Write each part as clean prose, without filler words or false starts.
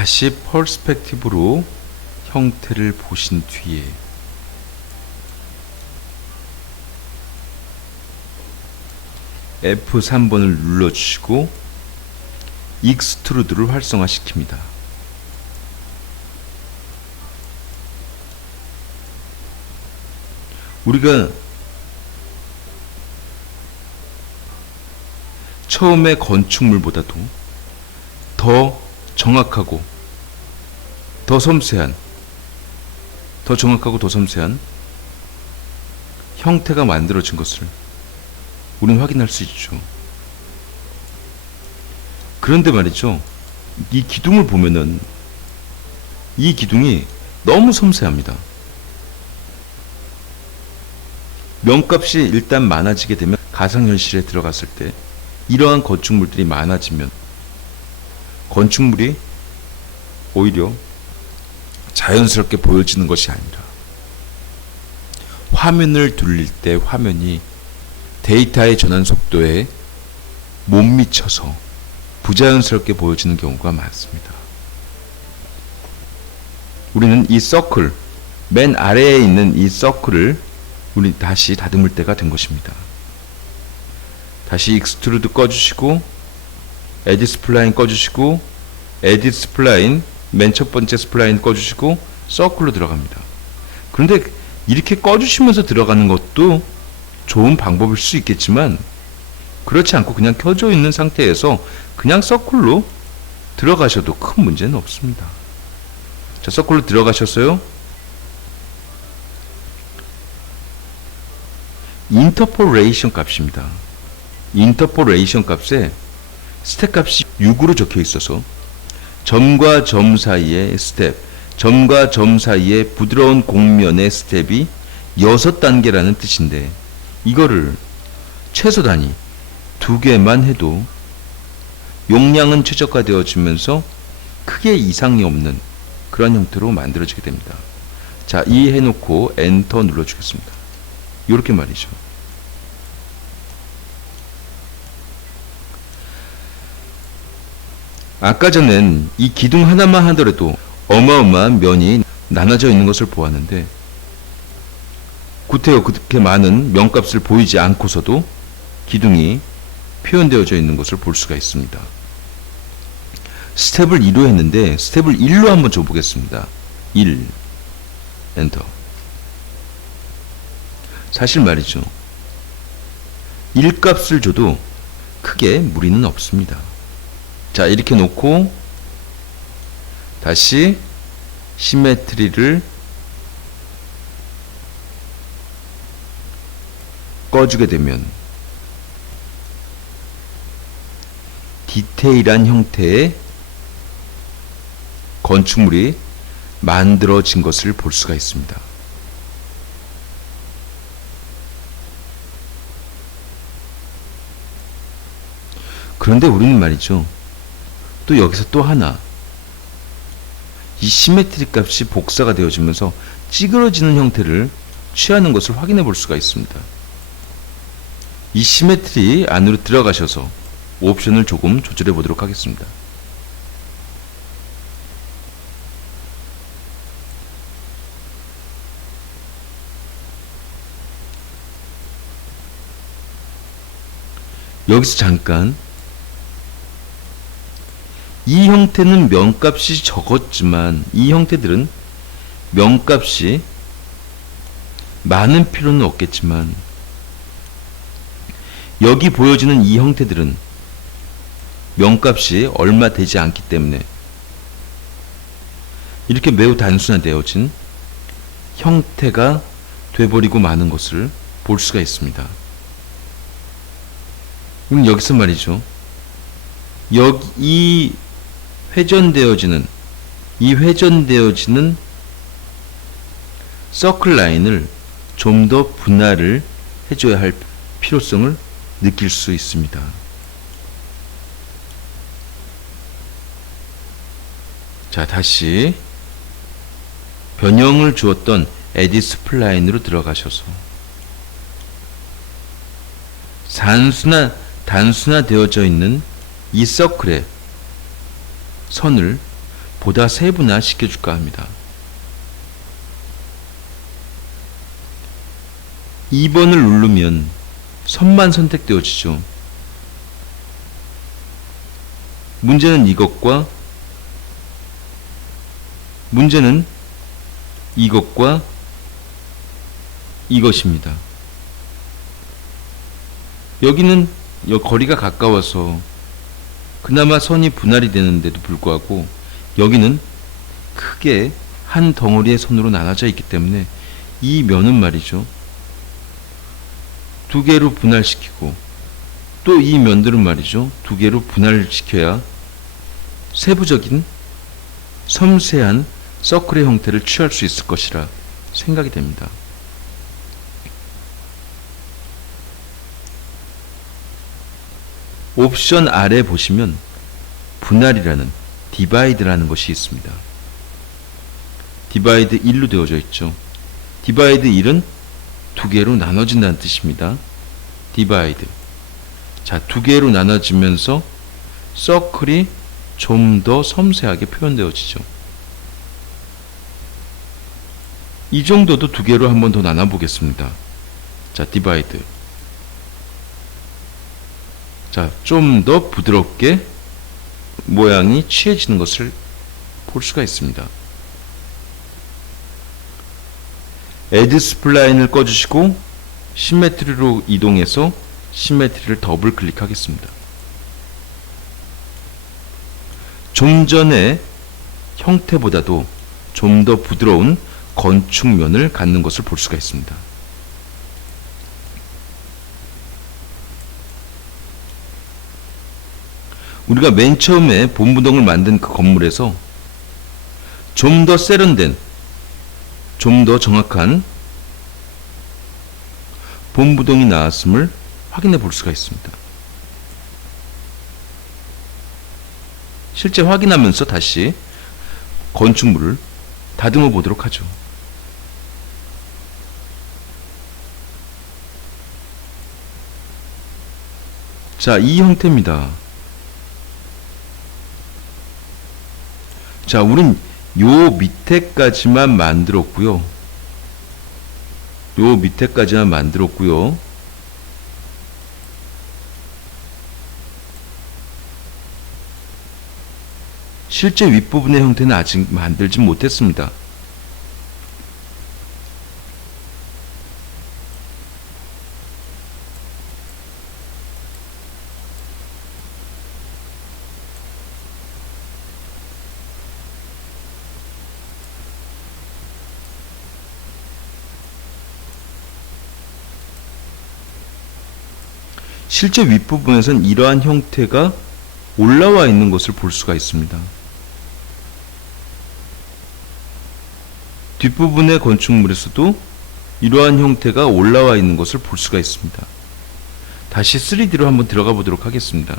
다시 퍼스펙티브로 형태를 보신 뒤에 F3번을 눌러주시고 익스트루드를 활성화시킵니다. 우리가 처음에 건축물보다도 더 정확하고 더 섬세한, 더 정확하고 더 섬세한 형태가 만들어진 것을 우리는 확인할 수 있죠. 그런데 말이죠, 이 기둥을 보면은 이 기둥이 너무 섬세합니다. 면값이 일단 많아지게 되면 가상현실에 들어갔을 때 이러한 건축물들이 많아지면 건축물이 오히려 자연스럽게 보여지는 것이 아니라 화면을 돌릴 때 화면이 데이터의 전환 속도에 못 미쳐서 부자연스럽게 보여지는 경우가 많습니다. 우리는 이 서클, 맨 아래에 있는 이 서클을 우리 다시 다듬을 때가 된 것입니다. 다시 익스트루드 꺼주시고 에디 스플라인 꺼주시고 에디 스플라인 맨 첫 번째 스플라인 꺼주시고 서클로 들어갑니다. 그런데 이렇게 꺼주시면서 들어가는 것도 좋은 방법일 수 있겠지만 그렇지 않고 그냥 켜져 있는 상태에서 그냥 서클로 들어가셔도 큰 문제는 없습니다. 자, 서클로 들어가셨어요? 인터폴레이션 값입니다. 인터폴레이션 값에 스텝 값이 6으로 적혀 있어서 점과 점 사이의 스텝, 점과 점 사이의 부드러운 곡면의 스텝이 6단계라는 뜻인데 이거를 최소 단위 2개만 해도 용량은 최적화되어지면서 크게 이상이 없는 그런 형태로 만들어지게 됩니다. 자, 이해놓고 엔터 눌러주겠습니다. 이렇게 말이죠. 아까 전엔 이 기둥 하나만 하더라도 어마어마한 면이 나눠져 있는 것을 보았는데 구태여 그렇게 많은 면값을 보이지 않고서도 기둥이 표현되어져 있는 것을 볼 수가 있습니다. 스텝을 2로 했는데 스텝을 1로 한번 줘보겠습니다. 1 엔터. 사실 말이죠, 1값을 줘도 크게 무리는 없습니다. 자, 이렇게 놓고 다시 시메트리를 꺼주게 되면 디테일한 형태의 건축물이 만들어진 것을 볼 수가 있습니다. 그런데 우리는 말이죠, 또 여기서 또 하나 이 시메트리 값이 복사가 되어지면서 찌그러지는 형태를 취하는 것을 확인해 볼 수가 있습니다. 이 시메트리 안으로 들어가셔서 옵션을 조금 조절해 보도록 하겠습니다. 여기서 잠깐, 이 형태는 면값이 적었지만 이 형태들은 면값이 많은 필요는 없겠지만 여기 보여지는 이 형태들은 면값이 얼마 되지 않기 때문에 이렇게 매우 단순화되어진 형태가 돼버리고 마는 것을 볼 수가 있습니다. 그럼 여기서 말이죠, 이 회전되어지는 서클 라인을 좀 더 분할을 해줘야 할 필요성을 느낄 수 있습니다. 자, 다시 변형을 주었던 에디 스플라인으로 들어가셔서 단순화되어져 있는 이 서클의 선을 보다 세분화 시켜줄까 합니다. 2번을 누르면 선만 선택되어지죠. 문제는 이것과 이것입니다. 여기는 거리가 가까워서 그나마 선이 분할이 되는데도 불구하고 여기는 크게 한 덩어리의 선으로 나눠져 있기 때문에 이 면은 말이죠. 두 개로 분할시키고 또 이 면들은 말이죠. 두 개로 분할시켜야 세부적인 섬세한 서클의 형태를 취할 수 있을 것이라 생각이 됩니다. 옵션 아래 보시면 분할이라는 디바이드라는 것이 있습니다. 디바이드 1로 되어져 있죠. 디바이드 1은 두 개로 나눠진다는 뜻입니다. 디바이드. 자, 두 개로 나눠지면서 서클이 좀 더 섬세하게 표현되어지죠. 이 정도도 두 개로 한번 더 나눠 보겠습니다. 자, 디바이드. 자, 좀 더 부드럽게 모양이 취해지는 것을 볼 수가 있습니다. Add 스플라인을 꺼주시고 시메트리로 이동해서 시메트리를 더블 클릭하겠습니다. 좀 전의 형태보다도 좀 더 부드러운 건축면을 갖는 것을 볼 수가 있습니다. 우리가 맨 처음에 본부동을 만든 그 건물에서 좀 더 세련된, 좀 더 정확한 본부동이 나왔음을 확인해 볼 수가 있습니다. 실제 확인하면서 다시 건축물을 다듬어 보도록 하죠. 자, 이 형태입니다. 자, 우린 요 밑에까지만 만들었고요. 실제 윗부분의 형태는 아직 만들지 못했습니다. 실제 윗부분에선 이러한 형태가 올라와 있는 것을 볼 수가 있습니다. 뒷부분의 건축물에서도 이러한 형태가 올라와 있는 것을 볼 수가 있습니다. 다시 3D로 한번 들어가 보도록 하겠습니다.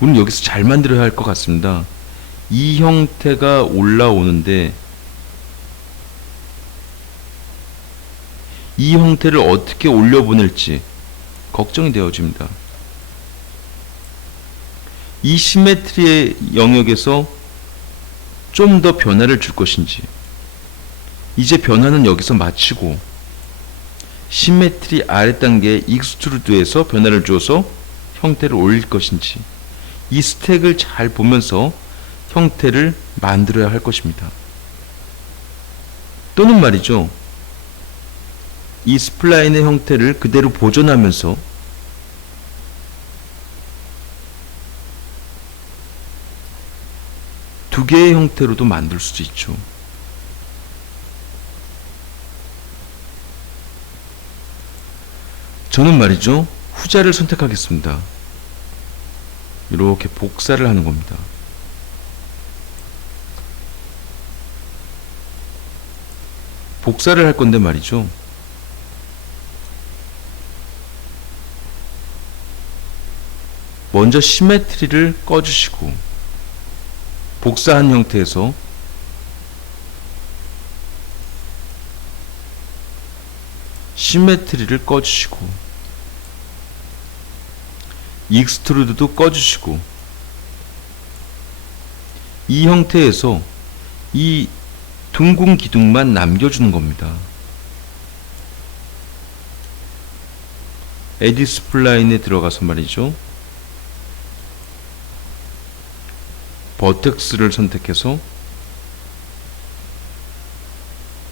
우리는 여기서 잘 만들어야 할 것 같습니다. 이 형태가 올라오는데 이 형태를 어떻게 올려보낼지 걱정이 되어집니다. 이 시메트리의 영역에서 좀 더 변화를 줄 것인지, 이제 변화는 여기서 마치고 시메트리 아래 단계의 익스트루드에서 변화를 주어서 형태를 올릴 것인지, 이 스택을 잘 보면서 형태를 만들어야 할 것입니다. 또는 말이죠, 이 스플라인의 형태를 그대로 보존하면서 두 개의 형태로도 만들 수도 있죠. 저는 말이죠, 후자를 선택하겠습니다. 이렇게 복사를 하는 겁니다. 복사를 할 건데 말이죠, 먼저 시메트리를 꺼주시고 복사한 형태에서 시메트리를 꺼주시고 익스트루드도 꺼주시고 이 형태에서 이 둥근 기둥만 남겨주는 겁니다. 에디 스플라인에 들어가서 말이죠. 버텍스를 선택해서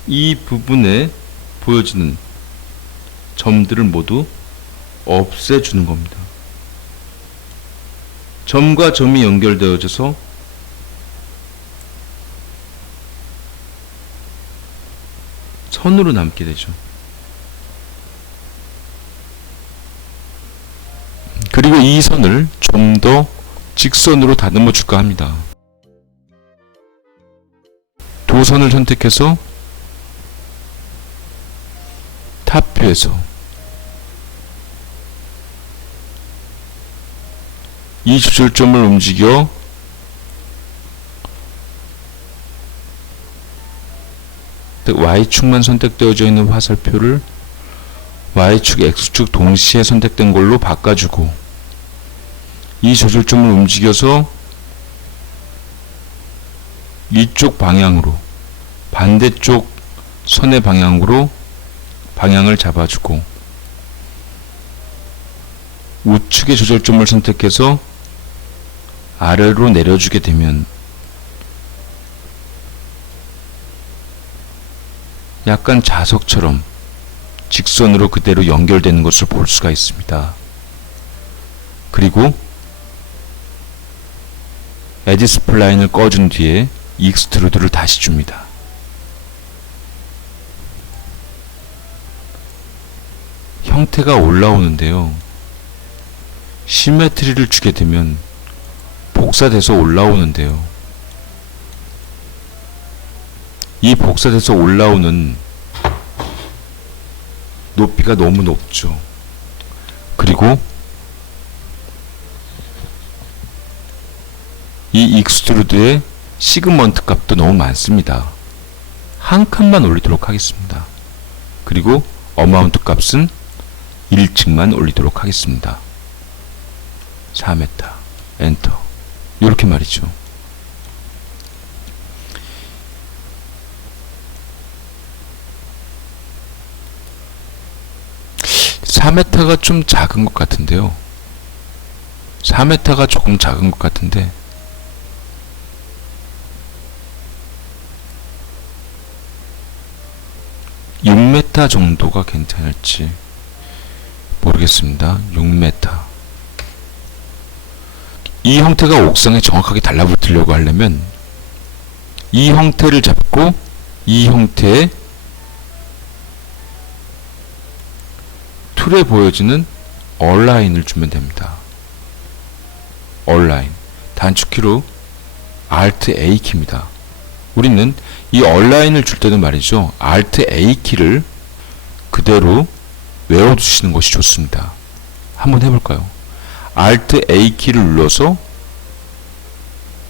이 부분에 보여지는 점들을 모두 없애주는 겁니다. 점과 점이 연결되어져서 선으로 남게 되죠. 그리고 이 선을 좀 더 직선으로 다듬어 줄까 합니다. 도선을 선택해서 탑뷰에서 이 조절점을 움직여 Y축만 선택되어져 있는 화살표를 Y축, X축 동시에 선택된 걸로 바꿔주고 이 조절점을 움직여서 이쪽 방향으로 반대쪽 선의 방향으로 방향을 잡아주고 우측의 조절점을 선택해서 아래로 내려주게 되면 약간 자석처럼 직선으로 그대로 연결되는 것을 볼 수가 있습니다. 그리고 에디 스플라인을 꺼준 뒤에 익스트루드를 다시 줍니다. 형태가 올라오는데요. 시메트리를 주게 되면 복사돼서 올라오는데요. 이 복사돼서 올라오는 높이가 너무 높죠. 그리고 이 익스트루드의 시그먼트 값도 너무 많습니다. 한 칸만 올리도록 하겠습니다. 그리고 어마운트 값은 1층만 올리도록 하겠습니다. 4m 엔터. 이렇게 말이죠. (4m가) 좀 작은 것 같은데요. 4m가 조금 작은 것 같은데 6m 정도가 괜찮을지 모르겠습니다. 6m. 이 형태가 옥상에 정확하게 달라붙으려고 하려면 이 형태를 잡고 이 형태의 툴에 보여지는 얼라인을 주면 됩니다. 얼라인. 단축키로 Alt A 키입니다. 우리는 이 얼라인을 줄 때는 말이죠. Alt A 키를 그대로 외워두시는 것이 좋습니다. 한번 해볼까요? Alt A 키를 눌러서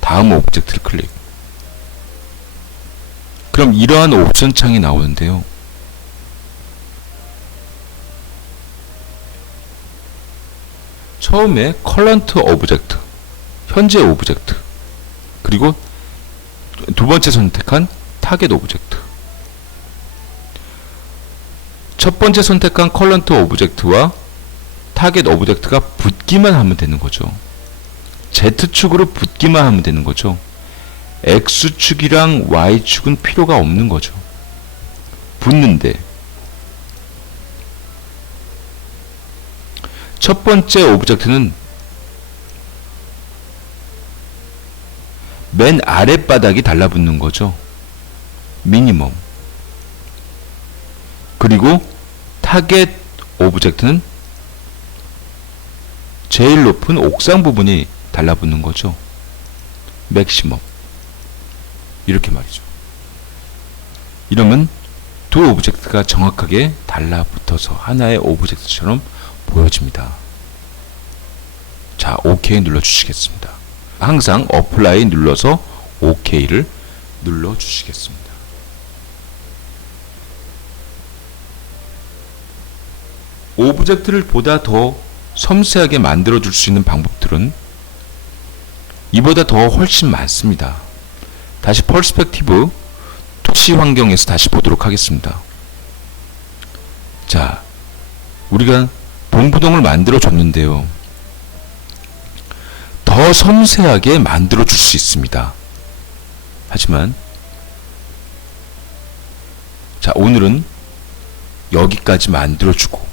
다음 오브젝트를 클릭. 그럼 이러한 옵션 창이 나오는데요. 처음에 current 오브젝트, 현재 오브젝트, 그리고 두 번째 선택한 타겟 오브젝트. 첫 번째 선택한 current 오브젝트와 타겟 오브젝트가 붙기만 하면 되는 거죠. Z축으로 붙기만 하면 되는 거죠. X축이랑 Y축은 필요가 없는 거죠. 붙는데 첫 번째 오브젝트는 맨 아랫바닥이 달라붙는 거죠. 미니멈. 그리고 타겟 오브젝트는 제일 높은 옥상 부분이 달라붙는 거죠. 맥시멈. 이렇게 말이죠. 이러면 두 오브젝트가 정확하게 달라붙어서 하나의 오브젝트처럼 보여집니다. 자, OK 눌러주시겠습니다. 항상 어플라이 눌러서 OK를 눌러주시겠습니다. 오브젝트를 보다 더 섬세하게 만들어 줄 수 있는 방법들은 이보다 더 훨씬 많습니다. 다시 퍼스펙티브 도시 환경에서 다시 보도록 하겠습니다. 자, 우리가 본부동을 만들어 줬는데요. 더 섬세하게 만들어 줄 수 있습니다. 하지만 자, 오늘은 여기까지 만들어 주고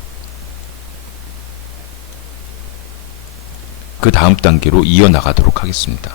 그 다음 단계로 이어나가도록 하겠습니다.